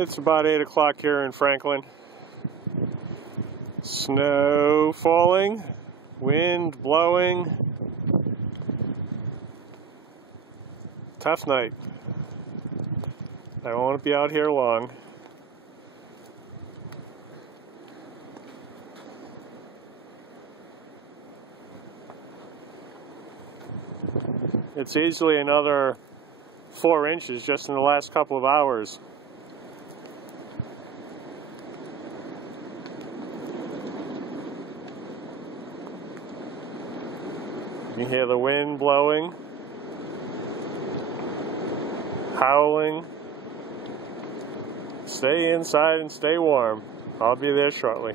It's about 8 o'clock here in Franklin. Snow falling, wind blowing. Tough night. I don't want to be out here long. It's easily another 4 inches just in the last couple of hours. You can hear the wind blowing, howling. Stay inside and stay warm. I'll be there shortly.